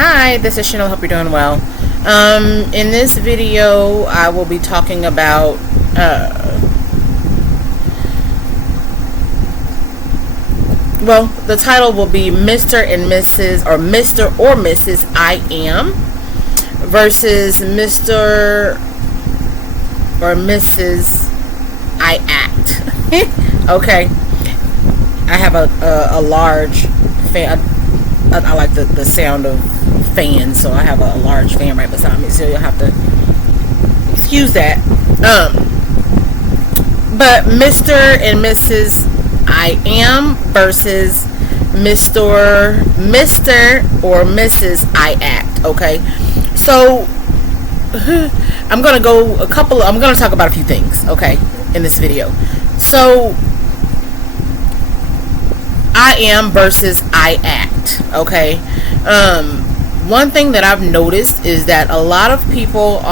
Hi, this is Chanel. Hope you're doing well. In this video, I will be talking about well, the title will be Mr. and Mrs. or Mr. or Mrs. I Am versus Mr. or Mrs. I Act. Okay, I have a large fan. I like the sound of fans, so I have a large fan right beside me, so you'll have to excuse that. But Mr. and Mrs. I Am versus Mr. or Mrs. I Act. Okay, so I'm gonna talk about a few things, okay, in this video. So I am versus I act, okay. One thing that I've noticed is that a lot of people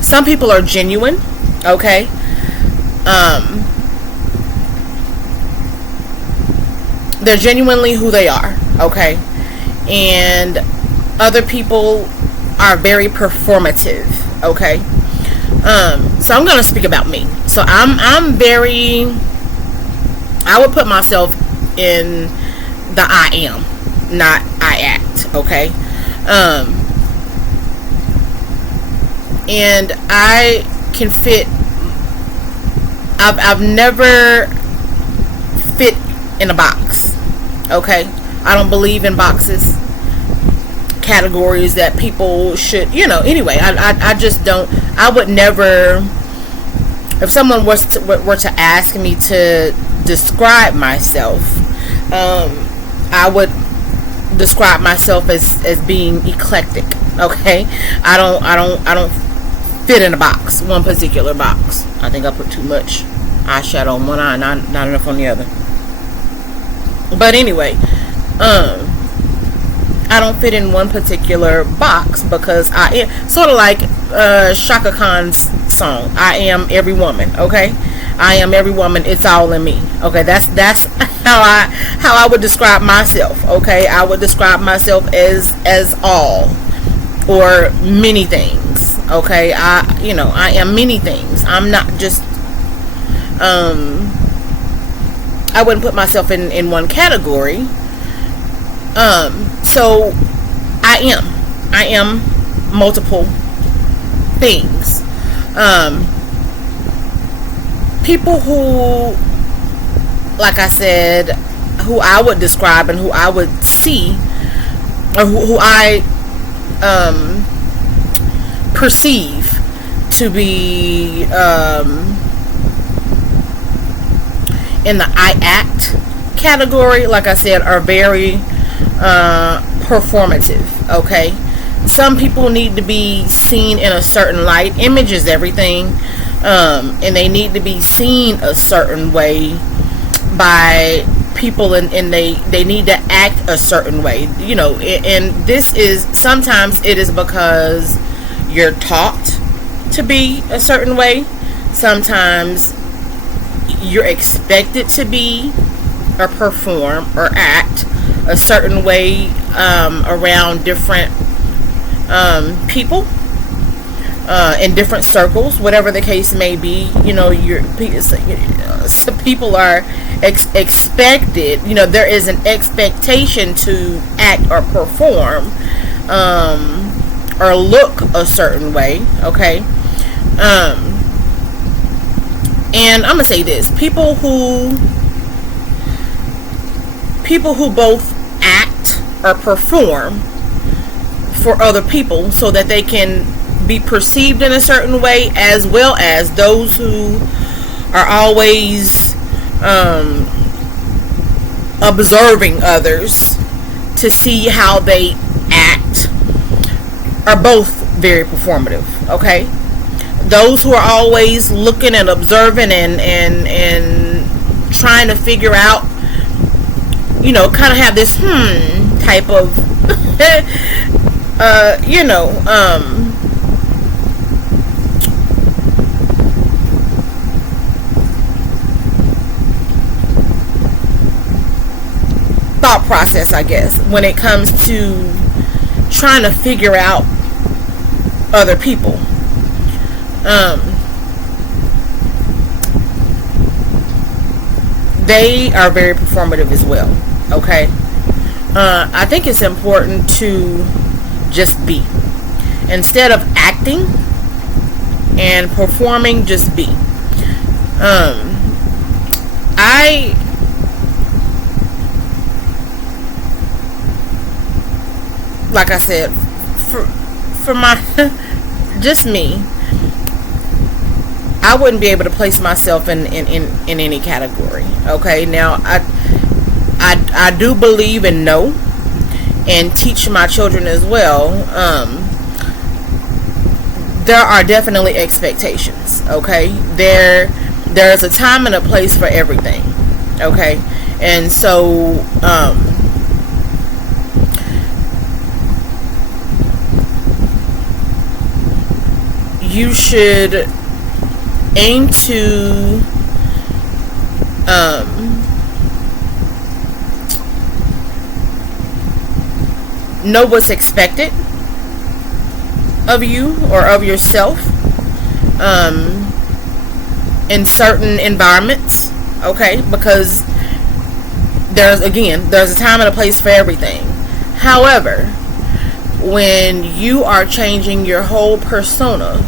some people are genuine, okay. They're genuinely who they are, okay, and other people are very performative, okay. So I'm gonna speak about me. So I would put myself in the I am, not I act, okay. And I can fit. I've never fit in a box, okay. I don't believe in boxes, categories that people should, anyway. I just don't. I would never. If someone were to ask me to describe myself, I would describe myself as being eclectic, okay. I don't fit in a box, one particular box. I think I put too much eyeshadow on one eye, not enough on the other. But anyway, I don't fit in one particular box because I am sort of like Shaka Khan's song, I am every woman, okay. I am every woman, it's all in me, okay. That's how I would describe myself, okay. I would describe myself as all or many things, okay. I am many things. I'm not just I wouldn't put myself in one category. So I am multiple things. People who, like I said, who I would describe and who I would see, or who I perceive to be in the I act category, like I said, are very performative, okay. Some people need to be seen in a certain light. Image is everything, and they need to be seen a certain way by people, and they need to act a certain way, and this is sometimes it is because you're taught to be a certain way. Sometimes you're expected to be or perform or act a certain way around different people, in different circles, whatever the case may be. Some people are expected, there is an expectation to act or perform or look a certain way, okay. And I'm gonna say this: people who both act or perform for other people so that they can be perceived in a certain way, as well as those who are always observing others to see how they act, are both very performative, okay. Those who are always looking and observing and trying to figure out, kind of have this type of thought process, I guess, when it comes to trying to figure out other people. They are very performative as well. Okay. I think it's important to just be, instead of acting and performing. Just be. I like I said, for my just me, I wouldn't be able to place myself in any category. Okay, now I do believe and know and teach my children as well. There are definitely expectations. Okay, there's a time and a place for everything. Okay, and so you should aim to know what's expected of you or of yourself in certain environments. Okay, because there's a time and a place for everything. However, when you are changing your whole persona,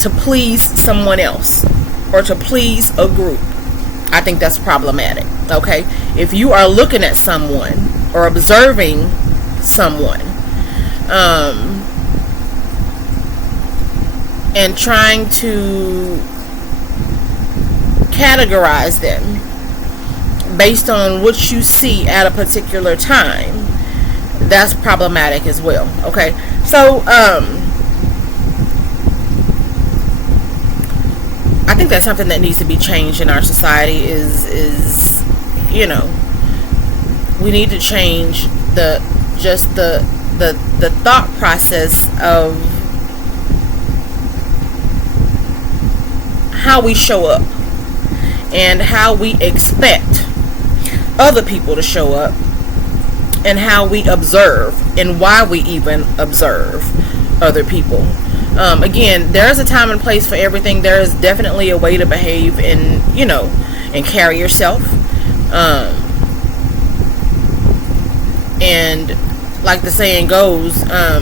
to please someone else or to please a group, I think that's problematic. Okay, if you are looking at someone or observing someone and trying to categorize them based on what you see at a particular time, that's problematic as well. Okay, so I think that's something that needs to be changed in our society. Is we need to change the thought process of how we show up and how we expect other people to show up, and how we observe and why we even observe other people. Again, there is a time and place for everything. There is definitely a way to behave and and carry yourself. And like the saying goes, I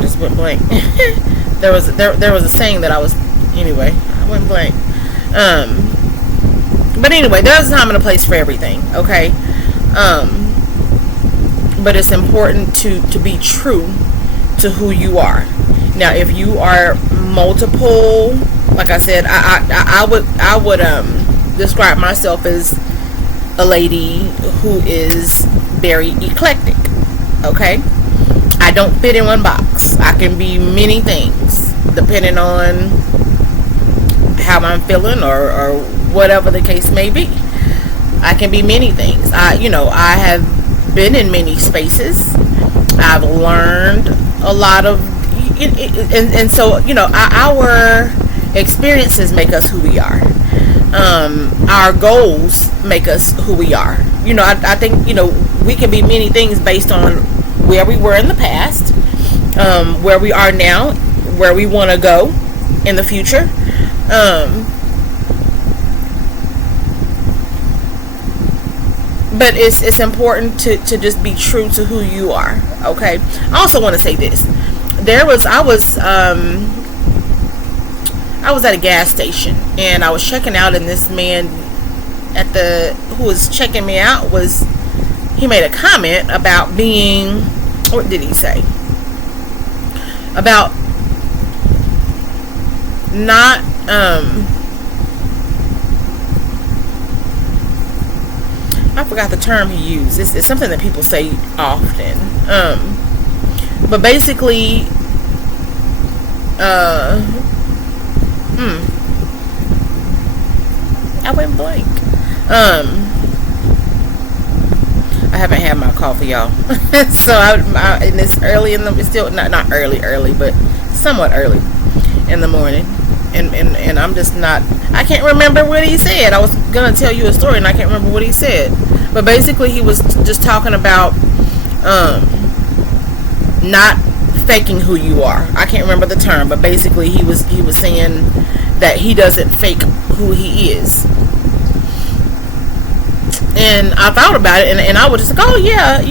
just went blank. there was a saying that I went blank. But anyway, there's a time and a place for everything. Okay. But it's important to be true to who you are. Now, if you are multiple, like I said, I would describe myself as a lady who is very eclectic. Okay, I don't fit in one box. I can be many things depending on how I'm feeling or whatever the case may be. I can be many things. I have been in many spaces. I've learned a lot of, and so our experiences make us who we are. Our goals make us who we are. I think we can be many things based on where we were in the past, where we are now, where we want to go in the future. But it's important to just be true to who you are. Okay. I also want to say this. I was at a gas station and I was checking out, and this man who was checking me out he made a comment about being, what did he say? About not I forgot the term he used. It's something that people say often. But basically, I went blank. I haven't had my coffee, y'all. So and it's early it's still not early, but somewhat early in the morning. and I'm just not, I can't remember what he said. I was gonna tell you a story and I can't remember what he said, but basically he was just talking about not faking who you are. I can't remember the term, but basically he was saying that he doesn't fake who he is. And I thought about it, and I was just like, oh yeah,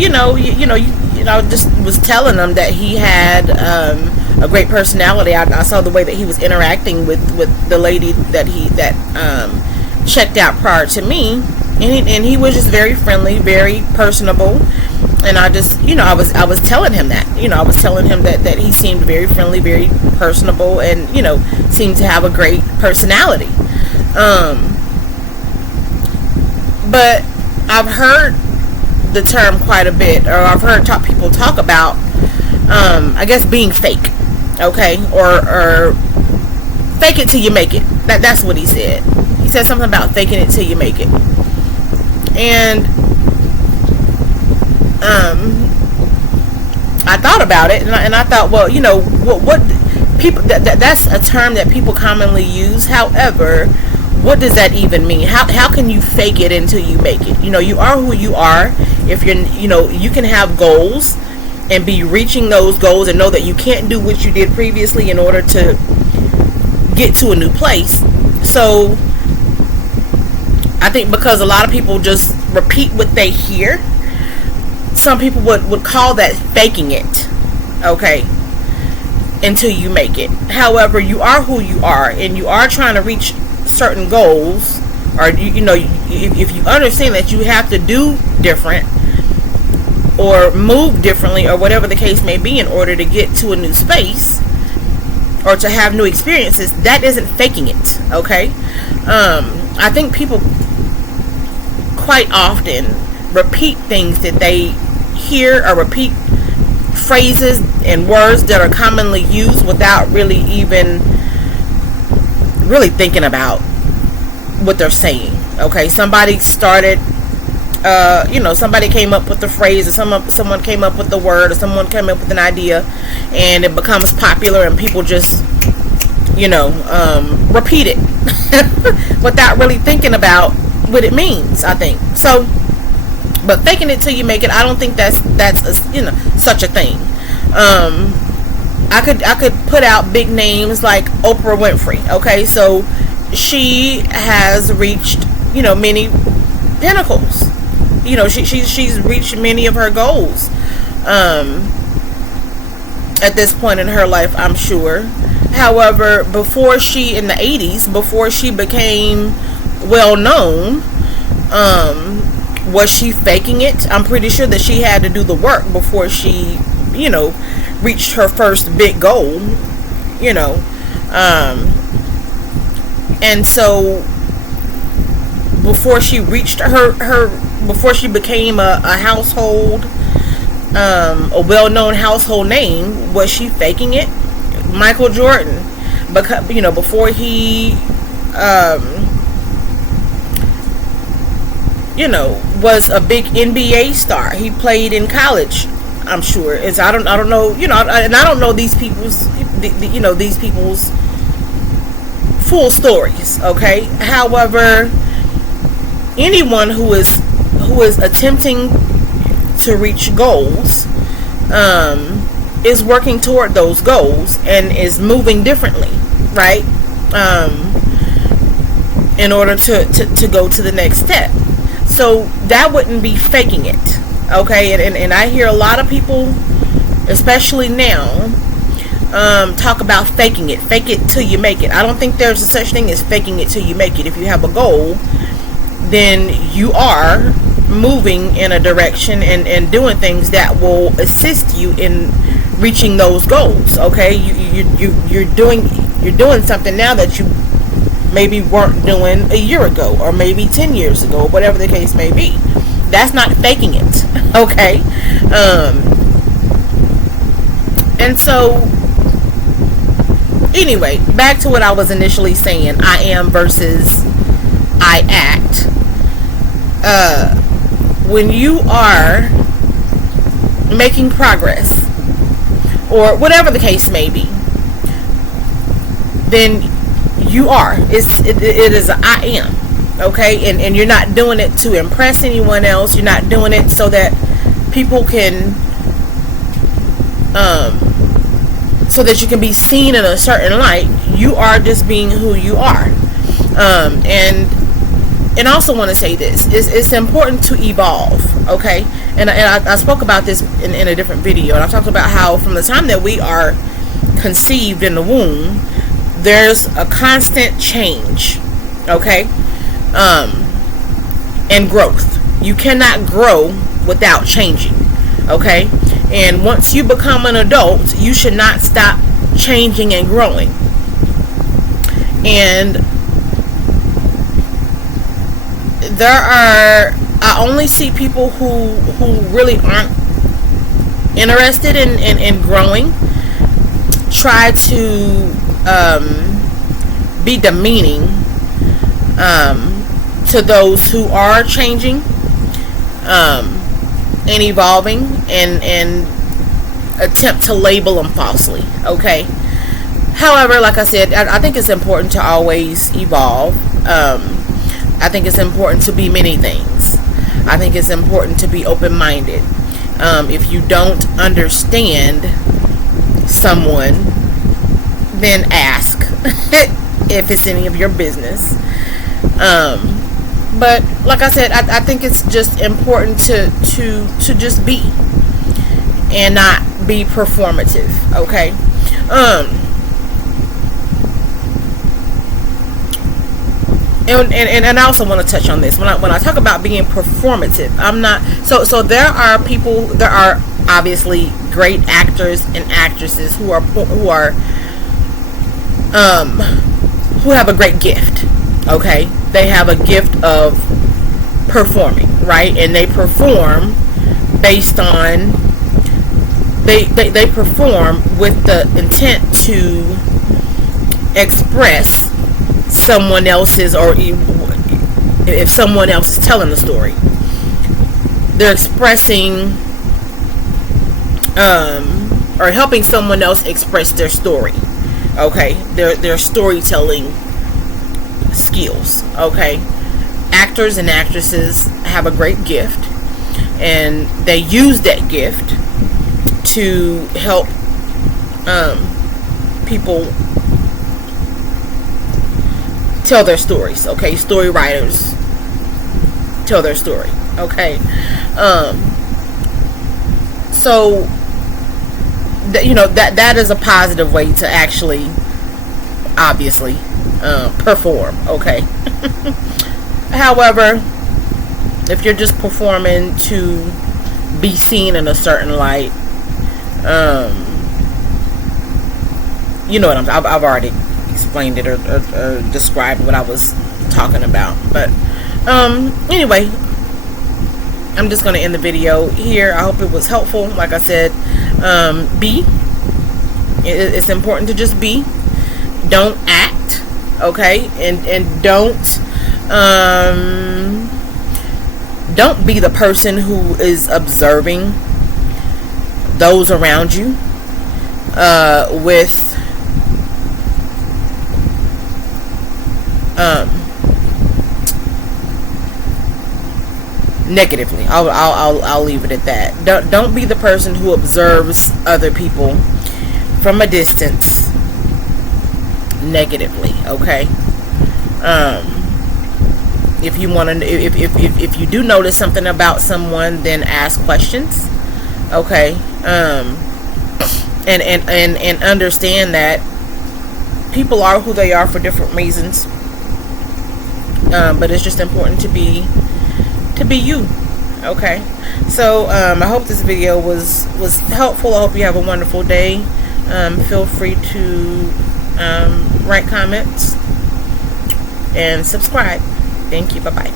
I just was telling him that he had a great personality. I saw the way that he was interacting with the lady that checked out prior to me, and he was just very friendly, very personable. And I just, I was telling him that, I was telling him that he seemed very friendly, very personable, and seemed to have a great personality. But I've heard the term quite a bit, or I've heard people talk about, I guess, being fake, okay, or fake it till you make it. That's what he said. He said something about faking it till you make it, and I thought about it, and I thought, well, what people that's a term that people commonly use. However, what does that even mean? How can you fake it until you make it? You are who you are. If you're, you can have goals and be reaching those goals and know that you can't do what you did previously in order to get to a new place. So I think because a lot of people just repeat what they hear, some people would call that faking it, okay, until you make it. However, you are who you are, and you are trying to reach certain goals, or if you understand that you have to do different or move differently or whatever the case may be in order to get to a new space or to have new experiences, that isn't faking it, okay? I think people quite often repeat things that they hear, or repeat phrases and words that are commonly used without really even thinking about what they're saying, okay? Somebody started, somebody came up with the phrase, or someone came up with the word, or someone came up with an idea, and it becomes popular, and people just, repeat it without really thinking about what it means, I think. So, but faking it till you make it, I don't think that's such a thing. I could put out big names like Oprah Winfrey. Okay, so she has reached many pinnacles. She's reached many of her goals at this point in her life, I'm sure. However, before she, in the 80s, before she became well known, was she faking it? I'm pretty sure that she had to do the work before she, reached her first big goal, and so before she reached before she became a household, a well-known household name, was she faking it? Michael Jordan, because before he was a big NBA star, he played in college, I'm sure. I don't know, and I don't know these people's these people's full stories, okay? However, anyone who is attempting to reach goals is working toward those goals and is moving differently, right? In order to go to the next step. So that wouldn't be faking it, okay? And I hear a lot of people, especially now, talk about faking it. Fake it till you make it. I don't think there's a such thing as faking it till you make it. If you have a goal, then you are moving in a direction and doing things that will assist you in reaching those goals, okay? You're doing something now that you maybe weren't doing a year ago, or maybe 10 years ago, or whatever the case may be. That's not faking it, okay? And so, anyway, back to what I was initially saying. I am versus I act. When you are making progress, or whatever the case may be, then you are. It is a I am. Okay, and you're not doing it to impress anyone else. You're not doing it so that people can so that you can be seen in a certain light. You are just being who you are. And I also want to say this, it's important to evolve. Okay, and I spoke about this in a different video, and I talked about how from the time that we are conceived in the womb, there's a constant change. Okay, and growth. You cannot grow without changing. Okay, and once you become an adult, you should not stop changing and growing. And I only see people who really aren't interested in growing try to be demeaning to those who are changing and evolving, and attempt to label them falsely. Okay, however, like I said, I think it's important to always evolve. I think it's important to be many things. I think it's important to be open-minded. If you don't understand someone, then ask if it's any of your business. But like I said, I think it's just important to just be and not be performative. Okay. And I also want to touch on this when I talk about being performative. I'm not so there are people, there are obviously great actors and actresses who have a great gift. Okay, they have a gift of performing, right? And they perform based on they perform with the intent to express someone else's, or if someone else is telling the story, they're expressing or helping someone else express their story. Okay, their storytelling skills. Okay, actors and actresses have a great gift, and they use that gift to help people tell their stories. Okay, story writers tell their story. Okay, so that is a positive way to actually, obviously, perform. Okay. However, if you're just performing to be seen in a certain light, you know what I've already explained it or described what I was talking about. But anyway, I'm just going to end the video here. I hope it was helpful. Like I said, it's important to just be. Don't act. Okay, and don't be the person who is observing those around you with negatively. I'll leave it at that. Don't be the person who observes other people from a distance negatively. Okay. If you want to, if you do notice something about someone, then ask questions. Okay. And understand that people are who they are for different reasons. But it's just important to be you. Okay. So I hope this video was helpful. I hope you have a wonderful day. Feel free to write comments and subscribe. Thank you. Bye bye.